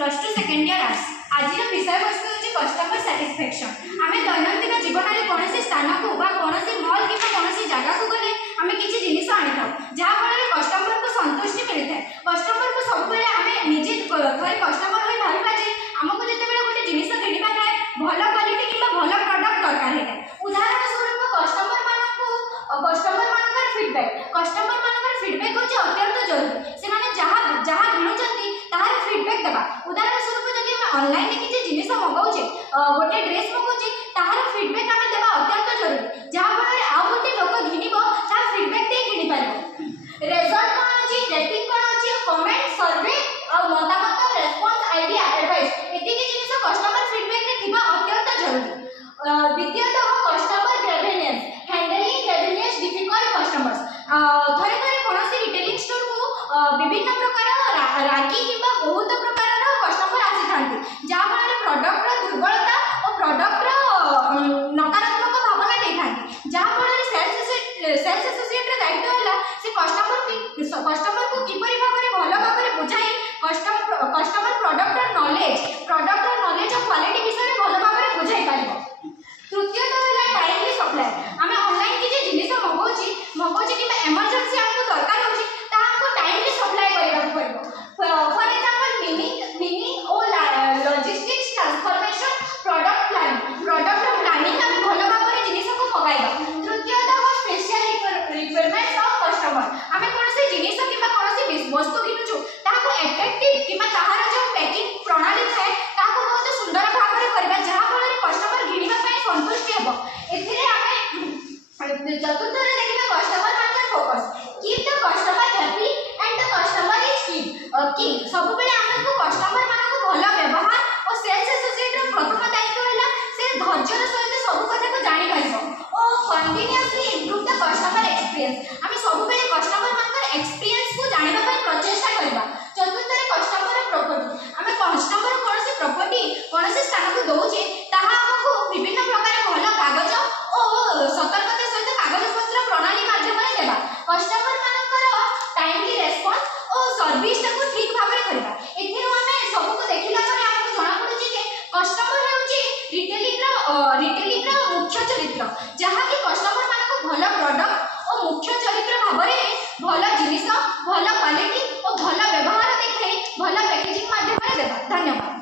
Plus two second year arts. आज विषय वस्तु होची कस्टमर सैटिस्फैक्शन। आम दैनंदिन जीवन में कौन स्थान को कौन मॉल कि कौन जगह को गले आम किसी जिन आनी था जहाँफल कस्टमर को संतुष्टि मिलता है। कस्टमर को सब आम निजे थे कस्टमर हो भावा जे आमको जिते गोटे जिन किणवा थाए भल क्वालिटी कि भल प्रडक्ट दरकार होता है। उदाहरण स्वरूप कस्टमर मान फीडबैक होची अत्यंत जरूरी। से जहाँ जहाँ किणुचंती तार फीडबैक देवा। उदाहरण स्वरूप जदि आम ऑनलाइन किसी जिन मगाऊे गोटे ड्रेस मगाऊे तार फीडबैक आम देवा अत्यंत जरूरी। जहाँफल आउ गोटे लोक घिन तार फीडबैक दे किनी पार। रिजल्ट कौन अच्छी रेटिंग कौन अच्छी कमेंट सर्वे और मतामत रेस्पॉन्स आइडिया एडवाइस एतिकी जिनिस कस्टमर फीडबैक रे थिबा अत्यंत जरूरी। द्वितीयतः कस्टमर ग्रेविनेंस हैंडलिंग ग्रेविनेंस डिफिकल्ट कस्टमर्स। थरे थरे कोनोसी रिटेलिंग स्टोर को विभिन्न प्रकार रागी किबा बहुत प्रकार कस्टमर आसी थांती जहाँफल प्रोडक्ट दुर्बलता और प्रोडक्ट नकारात्मक भावना नहीं थांती। जहाँफल सेल्स एसोसिएट दायित्व है से कस्टमर को किपरि भाव में भल भाव में बुझाई कस्टमर प्रोडक्ट नॉलेज और क्वालिटी विषय भल भाव में बुझाई पार। तृतीयतः है टाइमली सप्लाई। आम ऑनलाइन किसी जिन मगाऊे कि एमरजेंसी आमको दरकार होची हमको टाइमली सप्लाई करने पड़ो। फॉर एग्जांपल मीनिंग और लॉजिस्टिक्स ट्रांसफॉर्मेशन प्रोडक्ट प्लानिंग आम भल भाव में जिन को मगाइबा। तृतीयतः स्पेशल रिक्वायरमेंट्स ऑफ कस्टमर। आम कौन से जिन कि कौन वस्तु किनुचु ताको एट्रैक्टिव कि ताहार जो पैकिंग प्रणाली थाए ताको बहुत सुंदर भाव में करबा जहाँफल कस्टमर घिणवा संतुष्टि हेबो। एथिरे आमे चतुर्थ रे देखिबा customer market focus. Keep the customer happy and the customer is king. सब बेले हमको कस्टमर मानको भल व्यवहार और सेल्स एसोसिएट रो प्रथम दायित्व हैला से धैर्यर सहित सब कथा को जानि पाइबो और continuously improve the customer experience. आमे सब बेले कस्टमर मानकर एक्सपीरियंस को जानिबा पय प्रचेष्टा करबा। चतुर्थ रे कस्टमर प्रॉपर्टी। आमे कस्टमर कौन से प्रॉपर्टी कौन से स्थान को दउचे ताहा हमको विभिन्न प्रकार भल कागज और सतर्कता सहित कागज पत्र प्रणाली माध्यम देवा। कस्टमर मानकर टाइमली रेस्पॉन्स और सर्विस को ठीक भाव में करबा। एथिरो आमे सबको देखिला पर हमको जणा पड़ुची जे कस्टमर हेउची रिटेलिंग रो मुख्य चरित्र जहाँ कि कस्टमर मानको भल प्रोडक्ट और मुख्य चरित्र भाव में भल जिनिस भल क्वालिटी और भल व्यवहार देखाई भल पैकेजिंग माध्यम देवा। धन्यवाद।